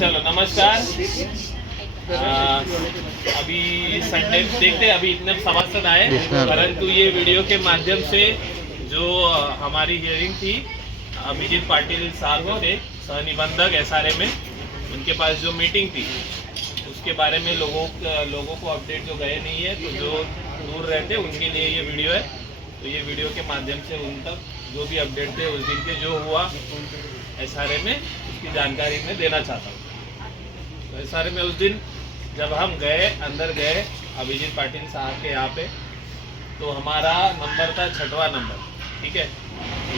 चलो नमस्कार। अभी संडे देखते हैं, अभी इतने सभासद आए, परंतु ये वीडियो के माध्यम से जो हमारी हियरिंग थी अभिजीत पाटिल साहब थे सहनिबंधक SRA में, उनके पास जो मीटिंग थी उसके बारे में लोगों को अपडेट जो गए नहीं है, तो जो दूर रहते उनके लिए ये वीडियो है। तो ये वीडियो के माध्यम से उन तक जो भी अपडेट थे उस दिन के जो हुआ SRA में उसकी जानकारी मैं देना चाहता हूँ। तो SRA में उस दिन जब हम गए, अंदर गए अभिजीत पाटिल साहब के यहाँ पे, तो हमारा नंबर था 6वां नंबर, ठीक है,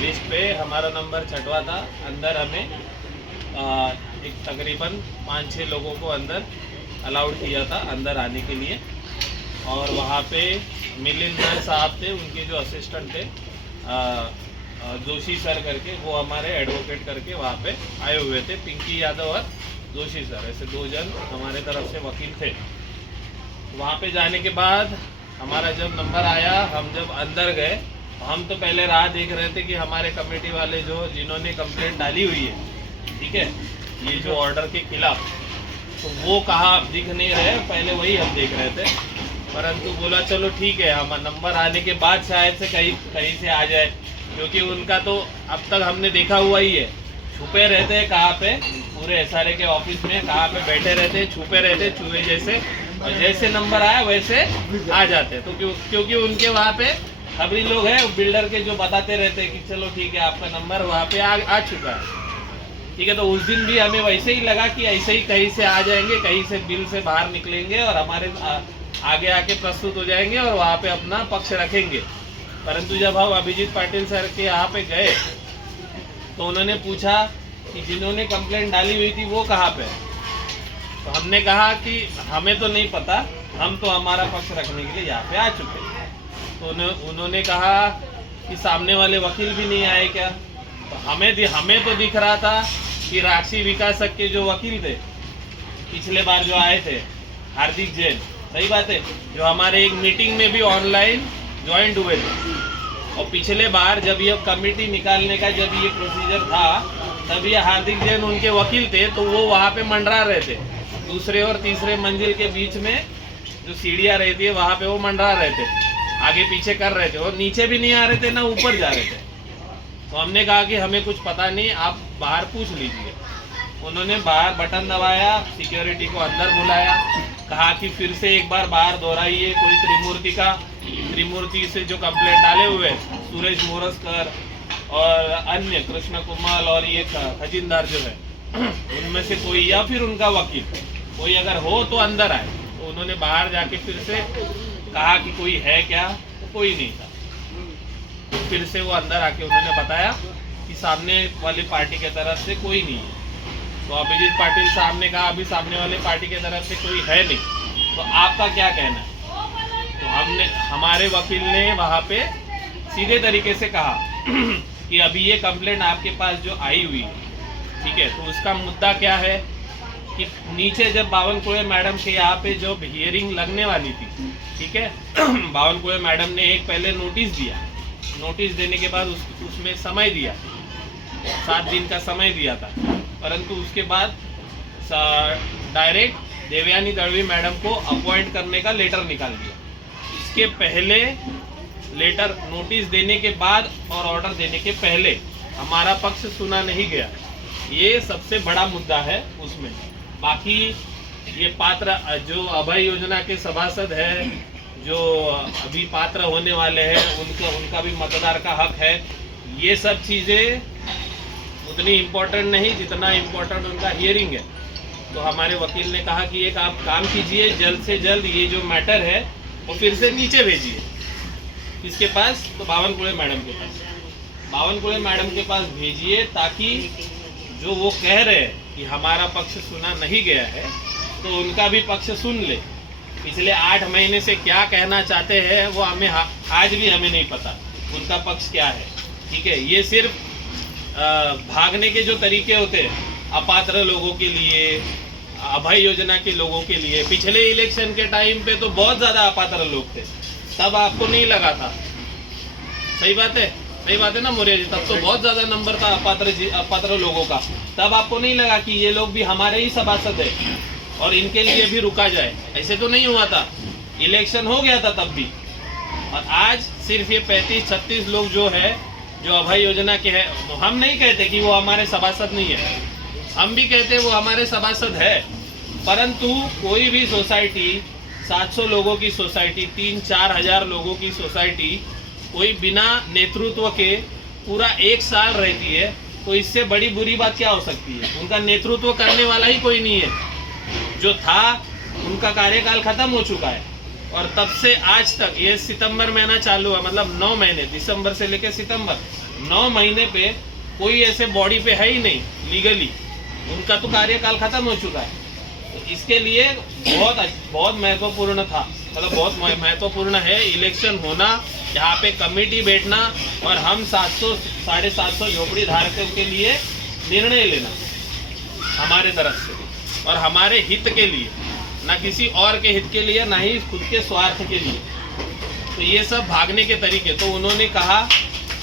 लिस्ट पे हमारा नंबर 6वां था। अंदर हमें एक तकरीबन 5-6 लोगों को अंदर अलाउड किया था अंदर आने के लिए। और वहाँ पे मिलिंद साहब थे, उनके जो असिस्टेंट थे जोशी सर करके, वो हमारे एडवोकेट करके वहाँ पे आए हुए थे। पिंकी यादव और जोशी सर, ऐसे 2 जन हमारे तरफ से वकील थे। वहाँ पे जाने के बाद हमारा जब नंबर आया, हम जब अंदर गए, हम तो पहले राह देख रहे थे कि हमारे कमेटी वाले जिन्होंने कंप्लेंट डाली हुई है, ठीक है, ये जो ऑर्डर के खिलाफ, तो वो कहाँ दिख नहीं रहे, पहले वही हम देख रहे थे। परंतु बोला चलो ठीक है, हम नंबर आने के बाद शायद से कहीं से आ जाए, क्योंकि उनका तो अब तक हमने देखा हुआ ही है, छुपे रहते हैं कहाँ पे, पूरे SRA के ऑफिस में कहाँ पे बैठे रहते हैं, छुपे रहते हैं चूहे जैसे, और जैसे नंबर आया वैसे आ जाते हैं। तो क्योंकि उनके वहाँ पे खबरी लोग हैं, बिल्डर के, जो बताते रहते हैं कि चलो ठीक है आपका नंबर वहाँ पे आ चुका है, ठीक है। तो उस दिन भी हमें वैसे ही लगा कि ऐसे ही कहीं से आ जाएंगे, कहीं से बिल से बाहर निकलेंगे और हमारे आगे आके प्रस्तुत हो जाएंगे और वहाँ पे अपना पक्ष रखेंगे। परंतु जब हम अभिजीत पाटिल सर के यहाँ पे गए तो उन्होंने पूछा कि जिन्होंने कंप्लेंट डाली हुई थी वो कहाँ पे है। तो हमने कहा कि हमें तो नहीं पता, हम तो हमारा पक्ष रखने के लिए यहाँ पे आ चुके हैं। तो उन्होंने कहा कि सामने वाले वकील भी नहीं आए क्या। तो हमें तो दिख रहा था कि राक्षी विकासक के जो वकील थे पिछले बार जो आए थे, हार्दिक जैन, सही बात है, जो हमारे एक मीटिंग में भी ऑनलाइन ज्वाइंट हुए थे। और पिछले बार जब ये कमेटी निकालने का जब ये प्रोसीजर था, तब ये हार्दिक जैन उनके वकील थे, तो वो वहाँ पे मंडरा रहे थे, दूसरे और तीसरे मंजिल के बीच में जो सीढ़ियाँ रहती है वहाँ पे वो मंडरा रहे थे, आगे पीछे कर रहे थे, और नीचे भी नहीं आ रहे थे ना ऊपर जा रहे थे। तो हमने कहा कि हमें कुछ पता नहीं, आप बाहर पूछ लीजिए। उन्होंने बाहर बटन दबाया, सिक्योरिटी को अंदर बुलाया, कहा कि फिर से एक बार बाहर दोहराइए, कोई त्रिमूर्ति से जो कंप्लेंट डाले हुए सुरेश मोरसकर और अन्य कृष्ण कुमार और ये खजिनदार जो है, उनमें से कोई या फिर उनका वकील कोई अगर हो तो अंदर आए। तो उन्होंने बाहर जाके फिर से कहा कि कोई है क्या, तो कोई नहीं था। फिर से वो अंदर आके उन्होंने बताया कि सामने वाली पार्टी के तरफ से कोई नहीं है। तो अभिजीत पाटिल साहब ने कहा अभी सामने वाले पार्टी के तरफ से कोई है नहीं, तो आपका क्या कहना है। तो हमारे वकील ने वहाँ पे सीधे तरीके से कहा कि अभी ये कंप्लेंट आपके पास जो आई हुई है, ठीक है, तो उसका मुद्दा क्या है कि नीचे जब बावनकुळे मैडम के यहाँ पे जो हियरिंग लगने वाली थी, ठीक है, बावनकुळे मैडम ने एक पहले नोटिस दिया, नोटिस देने के बाद उसमें समय दिया, 7 दिन का समय दिया था, परंतु उसके बाद डायरेक्ट देवयानी दळवी मैडम को अपॉइंट करने का लेटर निकाल दिया। इसके पहले लेटर नोटिस देने के बाद और ऑर्डर देने के पहले हमारा पक्ष सुना नहीं गया, ये सबसे बड़ा मुद्दा है उसमें। बाकी ये पात्र जो अभय योजना के सभासद है, जो अभी पात्र होने वाले हैं, उनका भी मतदार का हक है। ये सब चीज़ें उतनी इम्पोर्टेंट नहीं जितना इम्पोर्टेंट उनका हियरिंग है। तो हमारे वकील ने कहा कि एक आप काम कीजिए, जल्द से जल्द ये जो मैटर है वो फिर से नीचे भेजिए, किसके पास, तो बावनकुळे मैडम के पास, बावनकुळे मैडम के पास भेजिए, ताकि जो वो कह रहे हैं कि हमारा पक्ष सुना नहीं गया है, तो उनका भी पक्ष सुन ले। पिछले 8 महीने से क्या कहना चाहते हैं वो हमें आज भी हमें नहीं पता उनका पक्ष क्या है, ठीक है। ये सिर्फ भागने के जो तरीके होते हैं अपात्र लोगों के लिए, अभय योजना के लोगों के लिए, पिछले इलेक्शन के टाइम पे तो बहुत ज़्यादा अपात्र लोग थे, तब आपको नहीं लगा था, सही बात है ना मोरिया जी, तब तो बहुत ज़्यादा नंबर था अपात्र लोगों का। तब आपको नहीं लगा कि ये लोग भी हमारे ही सभासद है और इनके लिए भी रुका जाए? ऐसे तो नहीं हुआ था, इलेक्शन हो गया था तब भी। और आज सिर्फ ये 35-36 लोग जो है, जो अभय योजना के हैं, हम नहीं कहते कि वो हमारे सभासद नहीं है, हम भी कहते हैं वो हमारे सभासद है, परंतु कोई भी सोसाइटी, 700 लोगों की सोसाइटी, 3-4 हज़ार लोगों की सोसाइटी, कोई बिना नेतृत्व के पूरा 1 साल रहती है, तो इससे बड़ी बुरी बात क्या हो सकती है? उनका नेतृत्व करने वाला ही कोई नहीं है। जो था उनका कार्यकाल खत्म हो चुका है और तब से आज तक, ये सितंबर महीना चालू है, मतलब 9 महीने, दिसंबर से लेकर सितंबर, 9 महीने पे कोई ऐसे बॉडी पे है ही नहीं लीगली, उनका तो कार्यकाल खत्म हो चुका है। तो इसके लिए बहुत महत्वपूर्ण था, मतलब बहुत महत्वपूर्ण है इलेक्शन होना, यहाँ पे कमेटी बैठना और हम 700-750 झोपड़ी धारकों के लिए निर्णय लेना हमारे तरफ से और हमारे हित के लिए, ना किसी और के हित के लिए, ना ही खुद के स्वार्थ के लिए। तो ये सब भागने के तरीके। तो उन्होंने कहा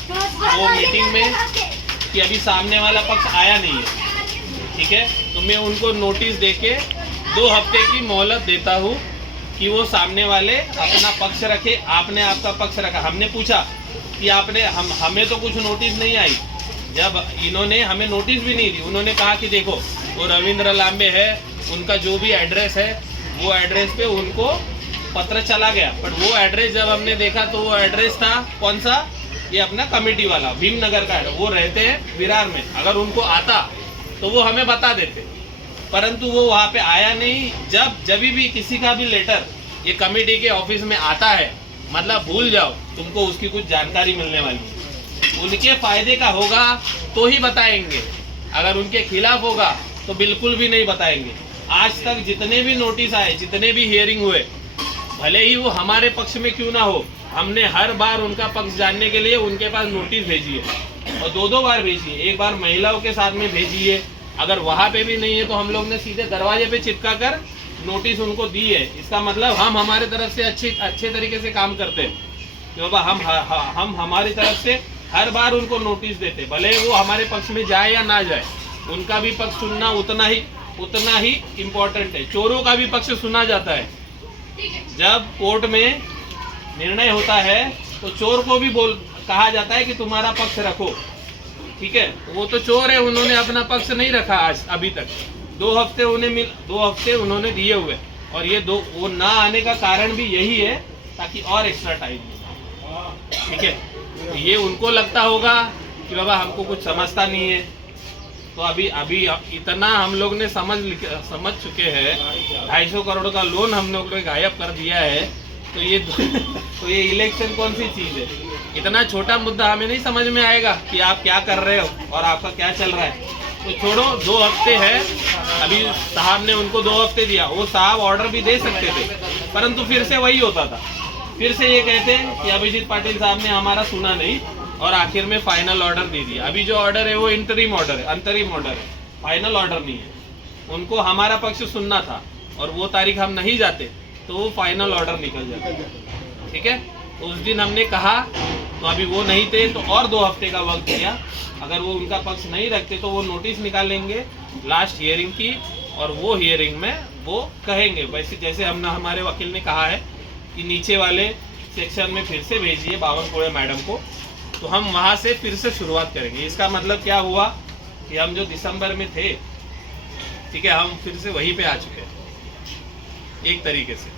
वो मीटिंग में कि अभी सामने वाला पक्ष आया नहीं है, ठीक है, तो मैं उनको नोटिस देके 2 हफ्ते की मोहलत देता हूँ कि वो सामने वाले अपना पक्ष रखे। आपने आपका पक्ष रखा, हमने पूछा कि आपने हमें तो कुछ नोटिस नहीं आई, जब इन्होंने हमें नोटिस भी नहीं दी। उन्होंने कहा कि देखो वो रविंद्र लांबे है, उनका जो भी एड्रेस है वो एड्रेस पे उनको पत्र चला गया, बट वो एड्रेस जब हमने देखा तो वो एड्रेस था कौन सा, ये अपना कमेटी वाला भीमनगर का है, वो रहते हैं विरार में। अगर उनको आता तो वो हमें बता देते, परंतु वो वहाँ पे आया नहीं। जब भी किसी का भी लेटर ये कमेटी के ऑफिस में आता है, मतलब भूल जाओ, तुमको उसकी कुछ जानकारी मिलने वाली है। उनके फायदे का होगा तो ही बताएंगे, अगर उनके खिलाफ होगा तो बिल्कुल भी नहीं बताएंगे। आज तक जितने भी नोटिस आए, जितने भी हियरिंग हुए, भले ही वो हमारे पक्ष में क्यों ना हो, हमने हर बार उनका पक्ष जानने के लिए उनके पास नोटिस भेजी है और 2-2 बार भेजी है। एक बार महिलाओं के साथ में भेजी है, अगर वहाँ पे भी नहीं है तो हम लोग ने सीधे दरवाजे पे चिपका कर नोटिस उनको दी है। इसका मतलब हम हमारे तरफ से अच्छे तरीके से काम करते हैं कि बाबा हम हमारी तरफ से हर बार उनको नोटिस देते, भले वो हमारे पक्ष में जाए या ना जाए, उनका भी पक्ष सुनना उतना ही इम्पोर्टेंट है। चोरों का भी पक्ष सुना जाता है। जब कोर्ट में निर्णय होता है तो चोर को भी कहा जाता है कि तुम्हारा पक्ष रखो, ठीक है। वो तो चोर है, उन्होंने अपना पक्ष नहीं रखा आज अभी तक। 2 हफ्ते उन्होंने दिए हुए, और ये वो ना आने का कारण भी यही है ताकि और एक्स्ट्रा टाइम मिले, ठीक है। ये उनको लगता होगा कि बाबा हमको कुछ समझता नहीं है, तो अभी इतना हम लोग ने समझ चुके हैं। 250 करोड़ का लोन हम लोग ने गायब कर दिया है, तो ये इलेक्शन कौन सी चीज है? इतना छोटा मुद्दा हमें नहीं समझ में आएगा कि आप क्या कर रहे हो और आपका क्या चल रहा है। तो छोड़ो, 2 हफ्ते है, अभी साहब ने उनको 2 हफ्ते दिया। वो साहब ऑर्डर भी दे सकते थे, परंतु फिर से वही होता था, फिर से ये कहते हैं कि अभिजीत पाटिल साहब ने हमारा सुना नहीं और आखिर में फाइनल ऑर्डर दे दिया। अभी जो ऑर्डर है वो इंटरिम ऑर्डर है, अंतरिम ऑर्डर है, फाइनल ऑर्डर नहीं है। उनको हमारा पक्ष सुनना था और वो तारीख हम नहीं जाते तो वो फाइनल ऑर्डर निकल जाता, ठीक है। तो उस दिन हमने कहा, तो अभी वो नहीं थे तो और 2 हफ्ते का वक्त दिया। अगर वो उनका पक्ष नहीं रखते तो वो नोटिस निकालेंगे लास्ट हियरिंग की, और वो हियरिंग में वो कहेंगे वैसे जैसे हमारे वकील ने कहा है कि नीचे वाले सेक्शन में फिर से भेजिए बावनकुळे मैडम को, तो हम वहाँ से फिर से शुरुआत करेंगे। इसका मतलब क्या हुआ कि हम जो दिसंबर में थे, ठीक है, हम फिर से वहीं पे आ चुके हैं। एक तरीके से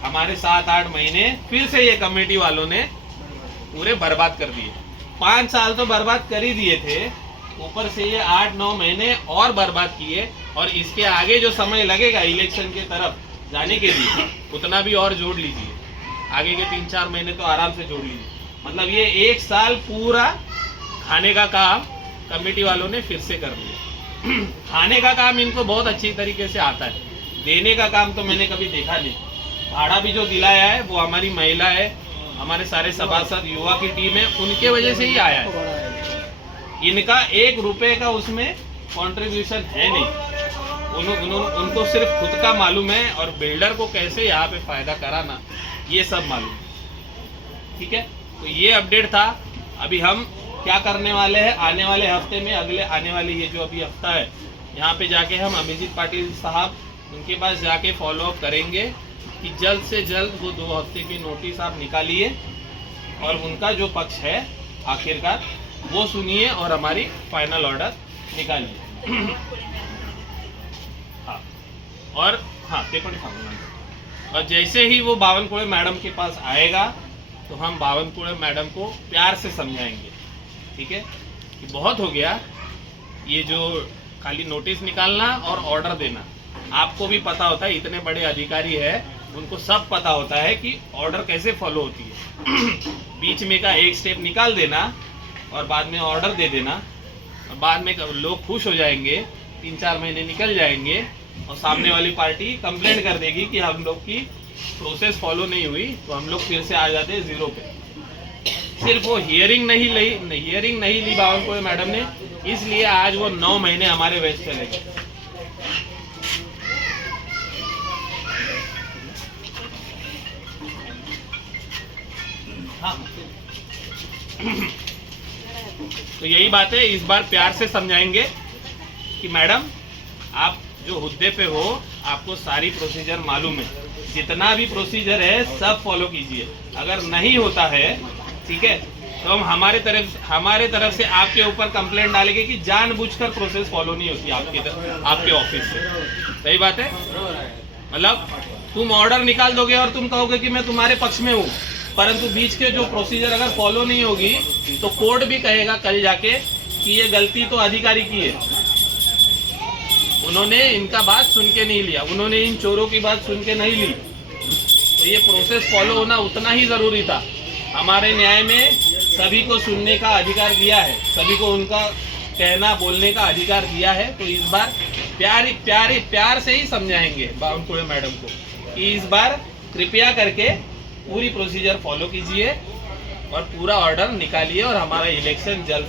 हमारे 7-8 महीने फिर से ये कमेटी वालों ने पूरे बर्बाद कर दिए। 5 साल तो बर्बाद कर ही दिए थे, ऊपर से ये 8-9 महीने और बर्बाद किए, और इसके आगे जो समय लगेगा इलेक्शन के तरफ जाने के लिए उतना भी और जोड़ लीजिए। आगे के 3-4 महीने तो आराम से जोड़ लीजिए। मतलब ये 1 साल पूरा खाने का काम कमेटी वालों ने फिर से कर दिया। खाने का काम इनको बहुत अच्छी तरीके से आता है, देने का काम तो मैंने कभी देखा नहीं। भाड़ा भी जो दिलाया है वो हमारी महिला है, हमारे सारे सभासद युवा की टीम है, उनके वजह से ही आया है। इनका 1 रुपए का उसमें कंट्रीब्यूशन है नहीं। उनको सिर्फ खुद का मालूम है और बिल्डर को कैसे यहाँ पे फायदा कराना ये सब मालूम है, ठीक है। तो ये अपडेट था। अभी हम क्या करने वाले हैं आने वाले हफ्ते में, अगले आने वाले ये जो अभी हफ्ता है, यहाँ पे जाके हम अभिजीत पाटिल साहब उनके पास जाके फॉलो अप करेंगे कि जल्द से जल्द वो 2 हफ्ते की नोटिस आप निकालिए और उनका जो पक्ष है आखिरकार वो सुनिए और हमारी फाइनल ऑर्डर निकालिए। हाँ, और हाँ ते पण सांगूंगा। और जैसे ही वो बावनकुळे मैडम के पास आएगा तो हम बावनकुळे मैडम को प्यार से समझाएंगे, ठीक है, कि बहुत हो गया ये जो खाली नोटिस निकालना और ऑर्डर देना। आपको भी पता होता है, इतने बड़े अधिकारी है, उनको सब पता होता है कि ऑर्डर कैसे फॉलो होती है। बीच में का एक स्टेप निकाल देना और बाद में ऑर्डर दे देना, और बाद में लोग खुश हो जाएंगे, 3-4 महीने निकल जाएंगे और सामने वाली पार्टी कंप्लेंट कर देगी कि हम लोग की प्रोसेस फॉलो नहीं हुई, तो हम लोग फिर से आ जाते हैं 0 पे। सिर्फ वो हियरिंग नहीं ली बावनकुळे मैडम ने, इसलिए आज वो 9 महीने हमारे वेस्ट चले गए। हाँ, तो यही बात है, इस बार प्यार से समझाएंगे कि मैडम आप जो हुद्दे पे हो आपको सारी प्रोसीजर मालूम है, जितना भी प्रोसीजर है सब फॉलो कीजिए। अगर नहीं होता है, ठीक है, तो हम हमारे तरफ से आपके ऊपर कंप्लेंट डालेंगे कि जानबूझकर प्रोसेस फॉलो नहीं होती आपके ऑफिस से। सही बात है, मतलब तुम ऑर्डर निकाल दोगे और तुम कहोगे कि मैं तुम्हारे पक्ष में हूँ, परंतु बीच के जो प्रोसीजर अगर फॉलो नहीं होगी तो कोर्ट भी कहेगा कल जाके कि ये गलती तो अधिकारी की है, उन्होंने इनका बात सुन के नहीं लिया, उन्होंने इन चोरों की बात सुन के नहीं ली। तो ये प्रोसेस फॉलो होना उतना ही जरूरी था। हमारे न्याय में सभी को सुनने का अधिकार दिया है, सभी को उनका कहना बोलने का अधिकार दिया है। तो इस बार प्यार से ही समझाएंगे बावनकुळे मैडम को कि इस बार कृपया करके पूरी प्रोसीजर फॉलो कीजिए और पूरा ऑर्डर निकालिए और हमारा इलेक्शन जल्द